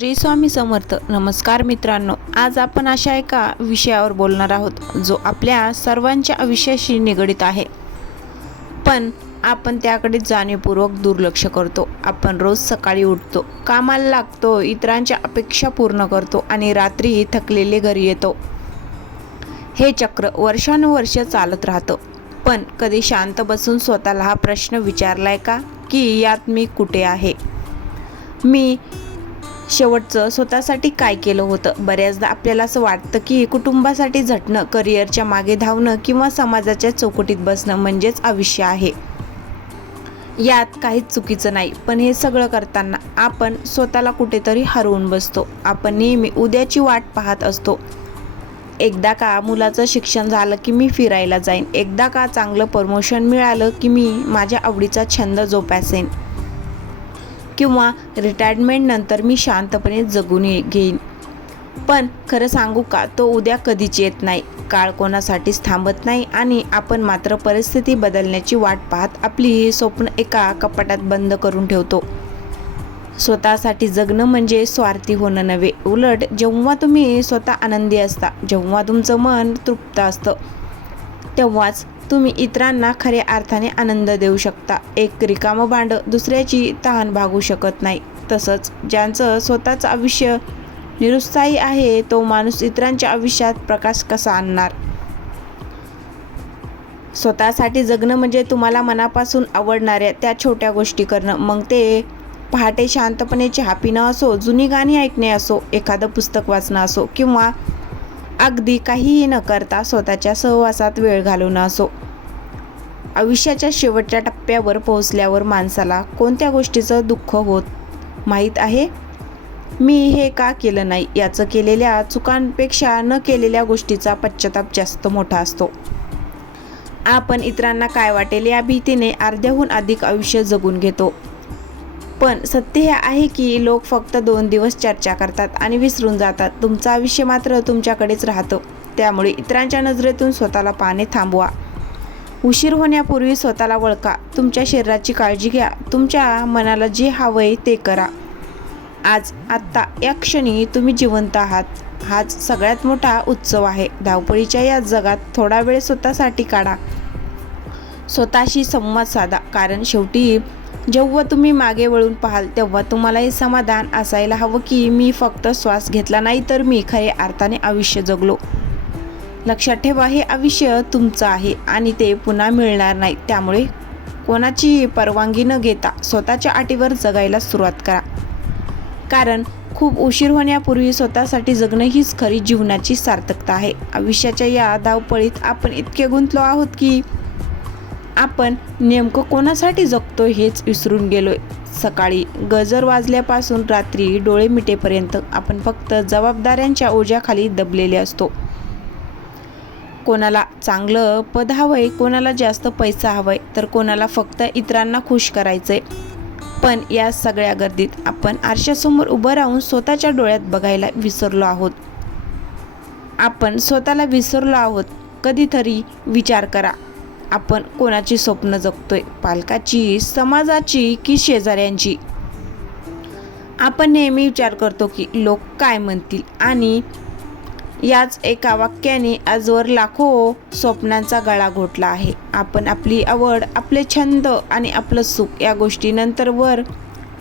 श्री स्वामी समर्थ. नमस्कार मित्रांनो, आज आपण अशा एका विषयावर बोलणार आहोत जो आपल्या सर्वांच्या आयुष्याशी निगडित आहे, पण आपण त्याकडे जाणीवपूर्वक दुर्लक्ष करतो. आपण रोज सकाळी उठतो, कामाला लागतो, इतरांच्या अपेक्षा पूर्ण करतो आणि रात्री थकलेले घरी येतो. हे चक्र वर्षानुवर्ष चालत राहतं. पण कधी शांत बसून स्वतःला हा प्रश्न विचारलाय का की यात मी कुठे आहे? मी शेवटचं स्वतःसाठी काय केलं होतं? बऱ्याचदा आपल्याला असं वाटतं की कुटुंबासाठी झटणं, करिअरच्या मागे धावणं किंवा समाजाच्या चौकटीत बसणं म्हणजेच आयुष्य आहे. यात काहीच चुकीचं नाही, पण हे सगळं करताना आपण स्वतःला कुठेतरी हरवून बसतो. आपण नेहमी उद्याची वाट पाहत असतो. एकदा का मुलाचं शिक्षण झालं की मी फिरायला जाईन, एकदा का चांगलं प्रमोशन मिळालं की मी माझ्या आवडीचा छंद जोपासेन, किंवा रिटायरमेंट नंतर मी शांतपणे जगून घेईन. पण खरं सांगू का, तो उद्या कधीच येत नाही. काळ कोणासाठीच थांबत नाही आणि आपण मात्र परिस्थिती बदलण्याची वाट पाहत आपली स्वप्न एका कपाटात बंद करून ठेवतो. स्वतःसाठी जगणं म्हणजे स्वार्थी होणं नव्हे. उलट जेव्हा तुम्ही स्वतः आनंदी असता, जेव्हा तुमचं मन तृप्त असतं, तेव्हाच तुम्ही इतरांना खऱ्या अर्थाने आनंद देऊ शकता. एक रिकामं भांडं दुसऱ्याची तहान भागू शकत नाही. तसंच ज्यांचं स्वतःचं आयुष्य निरुत्साही आहे, तो माणूस इतरांच्या आयुष्यात प्रकाश कसा आणणार? स्वतःसाठी जगणं म्हणजे तुम्हाला मनापासून आवडणाऱ्या त्या छोट्या गोष्टी करणं. मग ते पहाटे शांतपणे चहा पिणं असो, जुनी गाणी ऐकणे असो, एखादं पुस्तक वाचणं असो, किंवा अगदी काहीही न करता स्वतःच्या सहवासात वेळ घालवणं असो. आयुष्याच्या शेवटच्या टप्प्यावर पोहोचल्यावर माणसाला कोणत्या गोष्टीचं दुःख होत माहीत आहे? मी हे का केलं नाही याचं. केलेल्या चुकांपेक्षा न केलेल्या गोष्टीचा पश्चाताप जास्त मोठा असतो. आपण इतरांना काय वाटेल या भीतीने अर्ध्याहून अधिक आयुष्य जगून घेतो. पण सत्य हे आहे की लोक फक्त 2 दिवस चर्चा करतात आणि विसरून जातात. तुमचं आयुष्य मात्र तुमच्याकडेच राहतं. त्यामुळे इतरांच्या नजरेतून स्वतःला पाहणे थांबवा. उशीर होण्यापूर्वी स्वतःला ओळखा. तुमच्या शरीराची काळजी घ्या. तुमच्या मनाला जे हवंय ते करा. आत्ता या क्षणी तुम्ही जिवंत आहात. हाच सगळ्यात मोठा उत्सव आहे. धावपळीच्या या जगात थोडा वेळ स्वतःसाठी काढा. स्वतःशी संवाद साधा. कारण शेवटी जेव्हा तुम्ही मागे वळून पाहाल तेव्हा तुम्हाला हे समाधान असायला हवं की मी फक्त श्वास घेतला नाही, तर मी खऱ्या अर्थाने आयुष्य जगलो. लक्षात ठेवा, हे आयुष्य तुमचं आहे आणि ते पुन्हा मिळणार नाही. त्यामुळे कोणाची परवानगी न घेता स्वतःच्या अटीवर जगायला सुरुवात करा. कारण खूप उशीर होण्यापूर्वी स्वतःसाठी जगणं हीच खरी जीवनाची सार्थकता आहे. आयुष्याच्या या धावपळीत आपण इतके गुंतलो आहोत की आपण नेमकं कोणासाठी जगतो हेच विसरून गेलोय. सकाळी गजर वाजल्यापासून रात्री डोळे मिटेपर्यंत आपण फक्त जबाबदाऱ्यांच्या ओझ्याखाली दबलेले असतो. कोणाला चांगलं पद हवंय, कोणाला जास्त पैसा हवाय, तर कोणाला फक्त इतरांना खुश करायचंय. पण या सगळ्या गर्दीत आपण आरशासमोर उभं राहून स्वतःच्या डोळ्यात बघायला विसरलो आहोत. आपण स्वतःला विसरलो आहोत. कधीतरी विचार करा, आपण कोणाची स्वप्न जगतोय? पालकाची, समाजाची की शेजाऱ्यांची? आपण नेहमी विचार करतो की लोक काय म्हणतील, आणि याच एका वाक्याने आजवर लाखो स्वप्नांचा गळा घोटला आहे. आपण आपली आवड, आपले छंद आणि आपलं सुख या गोष्टी नंतर वर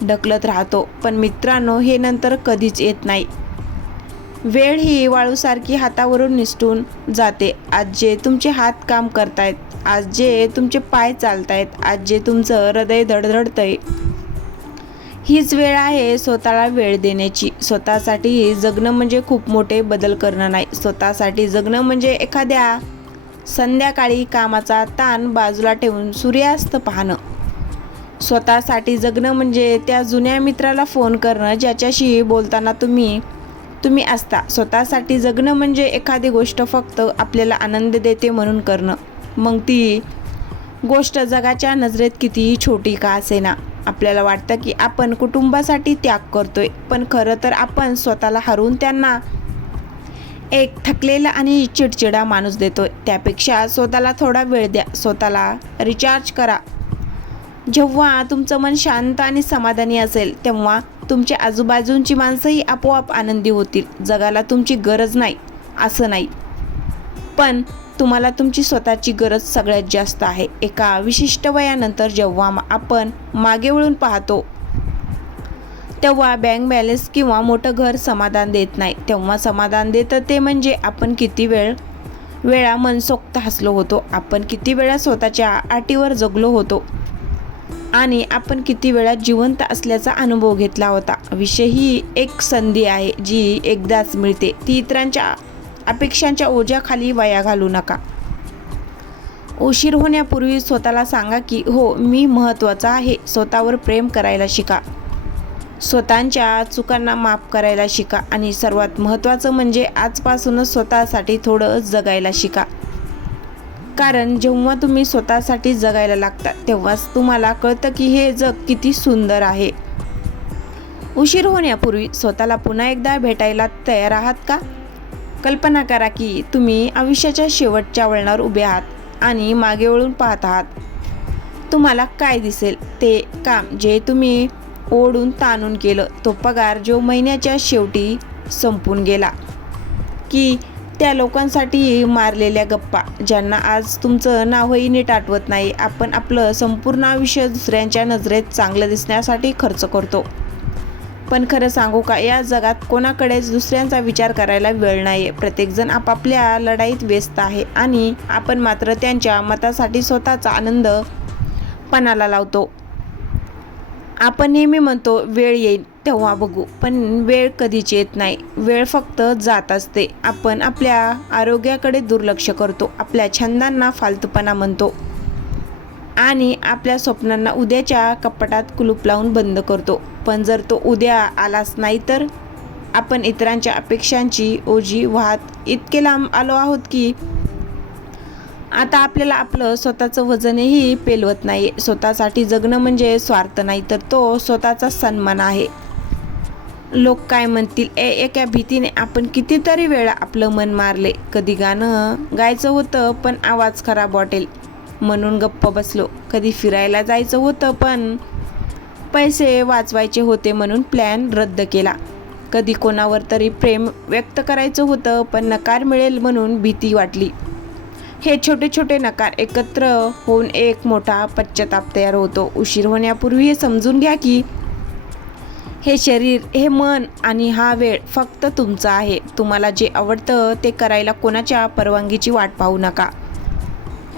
ढकलत राहतो. पण मित्रांनो, हे नंतर कधीच येत नाही. वेळ ही वाळूसारखी हातावरून निसटून जाते. आज जे तुमचे हात काम करतायत, आज जे तुमचे पाय चालतायत, आज जे तुमचं हृदय धडधडतंय, हीच वेळ आहे स्वतःला वेळ देण्याची. स्वतःसाठी जगणं म्हणजे खूप मोठे बदल करणं नाही. स्वतःसाठी जगणं म्हणजे एखाद्या संध्याकाळी कामाचा ताण बाजूला ठेवून सूर्यास्त पाहणं. स्वतःसाठी जगणं म्हणजे त्या जुन्या मित्राला फोन करणं ज्याच्याशी बोलताना तुम्ही असता. स्वतःसाठी जगणं म्हणजे एखादी गोष्ट फक्त आपल्याला आनंद देते म्हणून करणं, मग ती गोष्ट जगाच्या नजरेत कितीही छोटी का असेना. आपल्याला वाटतं की आपण कुटुंबासाठी त्याग करतोय, पण खरं तर आपण स्वतःला हरवून त्यांना एक थकलेला आणि चिडचिडा माणूस देतोय. त्यापेक्षा स्वतःला थोडा वेळ द्या. स्वतःला रिचार्ज करा. जेव्हा तुमचं मन शांत आणि समाधानी असेल तेव्हा तुमच्या आजूबाजूंची माणसंही आपोआप आनंदी होतील. जगाला तुमची गरज नाही असं नाही, पण तुम्हाला तुमची स्वतःची गरज सगळ्यात जास्त आहे. एका विशिष्ट वयानंतर जेव्हा आपण मागे वळून पाहतो तेव्हा बँक बॅलन्स किंवा मोठं घर समाधान देत नाही. तेव्हा समाधान देतं ते म्हणजे आपण किती वेळा मनसोक्त हसलो होतो, आपण किती वेळा स्वतःच्या अटीवर जगलो होतो आणि आपण किती वेळा जिवंत असल्याचा अनुभव घेतला होता. आयुष्य ही एक संधी आहे जी एकदाच मिळते. ती इतरांच्या अपेक्षांच्या ओझ्याखाली वाया घालवू नका. उशीर होण्यापूर्वी स्वतःला सांगा की हो, मी महत्त्वाचा आहे. स्वतःवर प्रेम करायला शिका, स्वतःच्या चुकांना माफ करायला शिका आणि सर्वात महत्त्वाचं म्हणजे आजपासूनच स्वतःसाठी थोडं जगायला शिका. कारण जेव्हा तुम्ही स्वतःसाठी जगायला लागता तेव्हाच तुम्हाला कळतं की हे जग किती सुंदर आहे. उशीर होण्यापूर्वी स्वतःला पुन्हा एकदा भेटायला तयार आहात का? कल्पना करा की तुम्ही आयुष्याच्या शेवटच्या वळणावर उभे आहात आणि मागे वळून पाहत आहात. तुम्हाला काय दिसेल? ते काम जे तुम्ही ओढून ताणून केलं, तो पगार जो महिन्याच्या शेवटी संपून गेला, की त्या लोकांसाठी मारलेल्या गप्पा ज्यांना आज तुमचं नावही नीट आठवत नाही. आपण आपलं संपूर्ण आयुष्य दुसऱ्यांच्या नजरेत चांगलं दिसण्यासाठी खर्च करतो, पण खरं सांगू का, या जगात कोणाकडेच दुसऱ्यांचा विचार करायला वेळ नाही. प्रत्येकजण आपापल्या लढाईत व्यस्त आहे आणि आपण मात्र त्यांच्या मतासाठी स्वतःचा आनंद पणाला लावतो. आपण नेहमी म्हणतो वेळ येईल तेव्हा बघू, पण वेळ कधीच येत नाही. वेळ फक्त जात असते. आपण आपल्या आरोग्याकडे दुर्लक्ष करतो, आपल्या छंदांना फालतूपणा म्हणतो आणि आपल्या स्वप्नांना उद्याच्या कपाटात कुलूप लावून बंद करतो. पण जर तो उद्या आलाच नाही तर? आपण इतरांच्या अपेक्षांची ओझी वाहत इतके लांब आलो आहोत की आता आपल्याला आपलं स्वतःचं वजनही पेलवत नाही. स्वतःसाठी जगणं म्हणजे स्वार्थ नाही, तर तो स्वतःचा सन्मान आहे. लोक काय म्हणतील एका भीतीने आपण कितीतरी वेळा आपलं मन मारले. कधी गाणं गायचं होतं पण आवाज खराब वाटेल म्हणून गप्प बसलो. कधी फिरायला जायचं होतं पण पैसे वाचवायचे होते म्हणून प्लॅन रद्द केला. कधी कोणावर तरी प्रेम व्यक्त करायचं होतं पण नकार मिळेल म्हणून भीती वाटली. हे छोटे छोटे नकार एकत्र होऊन एक मोठा पश्चाताप तयार होतो. उशीर होण्यापूर्वी हे समजून घ्या की हे शरीर, हे मन आणि हा वेळ फक्त तुमचा आहे. तुम्हाला जे आवडतं ते करायला कोणाच्या परवानगीची वाट पाहू नका.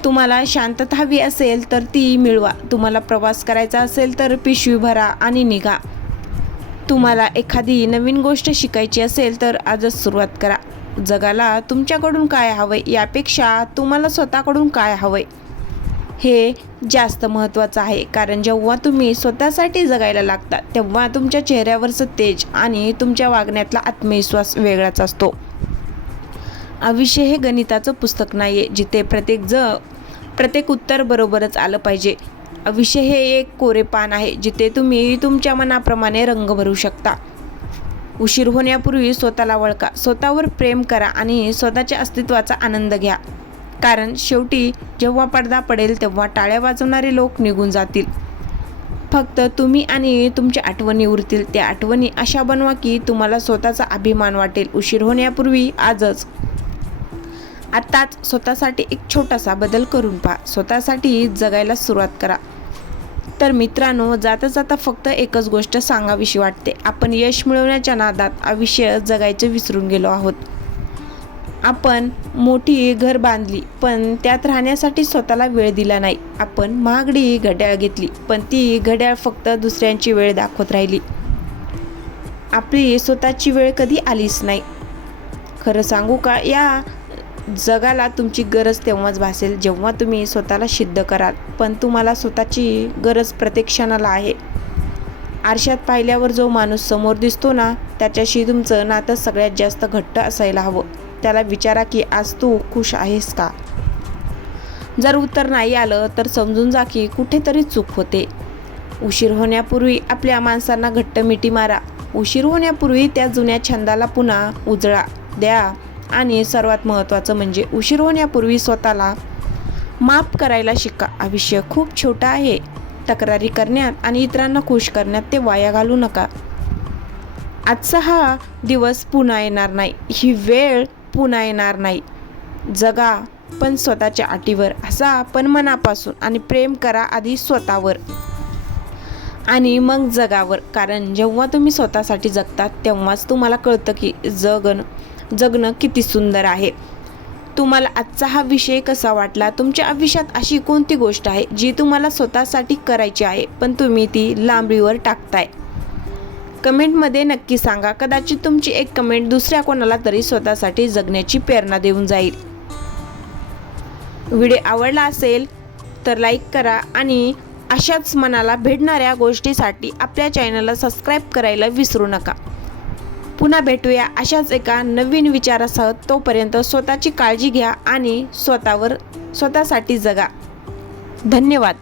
तुम्हाला शांतता हवी असेल तर ती मिळवा. तुम्हाला प्रवास करायचा असेल तर पिशवी भरा आणि निघा. तुम्हाला एखादी नवीन गोष्ट शिकायची असेल तर आजच सुरुवात करा. जगाला तुमच्याकडून काय हवंय यापेक्षा तुम्हाला स्वतःकडून काय हवंय हे जास्त महत्त्वाचं आहे. कारण जेव्हा तुम्ही स्वतःसाठी जगायला लागता तेव्हा तुमच्या चेहऱ्यावरचं तेज आणि तुमच्या वागण्यातला आत्मविश्वास वेगळाच असतो. आयुष्य हे गणिताचं पुस्तक नाही आहे जिथे प्रत्येक उत्तर बरोबरच आलं पाहिजे. आयुष्य हे एक कोरे पान आहे जिथे तुम्ही तुमच्या मनाप्रमाणे रंग भरू शकता. उशीर होण्यापूर्वी स्वतःला ओळखा, स्वतःवर प्रेम करा आणि स्वतःच्या अस्तित्वाचा आनंद घ्या. कारण शेवटी जेव्हा पडदा पडेल तेव्हा टाळ्या वाजवणारे लोक निघून जातील. फक्त तुम्ही आणि तुमच्या आठवणी उरतील. त्या आठवणी अशा बनवा की तुम्हाला स्वतःचा अभिमान वाटेल. उशीर होण्यापूर्वी आत्ताच स्वतःसाठी एक छोटासा बदल करून पहा. स्वतःसाठी जगायला सुरुवात करा. तर मित्रांनो, जाता जाता फक्त एकच गोष्ट सांगावीशी वाटते. आपण यश मिळवण्याच्या नादात आयुष्य जगायचे विसरून गेलो आहोत. आपण मोठी घर बांधली पण त्यात राहण्यासाठी स्वतःला वेळ दिला नाही. आपण महागडी घड्याळ घेतली पण ती घड्याळ फक्त दुसऱ्यांची वेळ दाखवत राहिली. आपली स्वतःची वेळ कधी आलीच नाही. खरं सांगू का, या जगाला तुमची गरज तेव्हाच भासेल जेव्हा तुम्ही स्वतःला सिद्ध कराल. पण तुम्हाला स्वतःची गरज प्रत्येक क्षणाला आहे. आरशात पाहिल्यावर जो माणूस समोर दिसतो ना, त्याच्याशी तुमचं नातं सगळ्यात जास्त घट्ट असायला हवं. त्याला विचारा की आज तू खुश आहेस का? जर उत्तर नाही आलं तर समजून जा की कुठेतरी चूक होते. उशीर होण्यापूर्वी आपल्या माणसांना घट्ट मिठी मारा. उशीर होण्यापूर्वी त्या जुन्या छंदाला पुन्हा उजळा द्या. आणि सर्वात महत्त्वाचं म्हणजे उशीर होण्यापूर्वी स्वतःला माफ करायला शिका. आयुष्य खूप छोटं आहे. तक्रारी करण्यात आणि इतरांना खुश करण्यात ते वाया घालवू नका. आजचा हा दिवस पुन्हा येणार नाही, ही वेळ पुन्हा येणार नाही. जगा पण स्वतःच्या अटीवर, असा पण मनापासून आणि प्रेम करा आधी स्वतःवर आणि मग जगावर. कारण जेव्हा तुम्ही स्वतःसाठी जगतात तेव्हाच तुम्हाला कळतं की जगणं किती सुंदर आहे. तुम्हाला आजचा हा विषय कसा वाटला? तुमच्या आयुष्यात अशी कोणती गोष्ट आहे जी तुम्हाला स्वतःसाठी करायची आहे पण तुम्ही ती लांबणीवर टाकताय? कमेंटमध्ये नक्की सांगा. कदाचित तुमची एक कमेंट दुसऱ्या कोणाला तरी स्वतःसाठी जगण्याची प्रेरणा देऊन जाईल. व्हिडिओ आवडला असेल तर लाईक करा आणि अशाच मनाला भेटणाऱ्या गोष्टीसाठी आपल्या चॅनलला सबस्क्राईब करायला विसरू नका. पुन्हा भेटूया अशाच एका नवीन विचारासह. तोपर्यंत स्वतःची काळजी घ्या आणि स्वतःसाठी जगा. धन्यवाद.